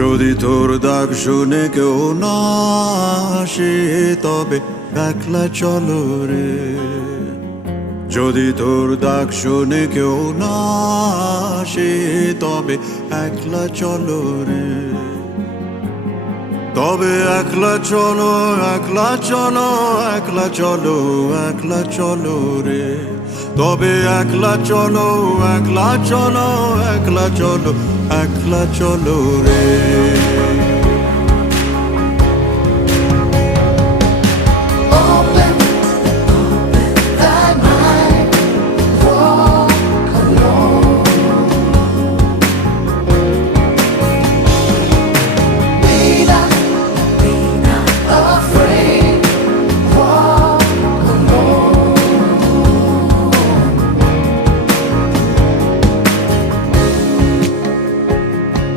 যদি তোর ডাক শুনে কেউ না আসে তবে একলা চলো রে। যদি তোর ডাক শুনে কেউ না আসে তবে একলা চলো রে। তবে একলা চলো, একলা চলো, একলা চলো, একলা চলো রে। তবে একলা চলো, একলা চলো, একলা চলো, একলা চলো রে।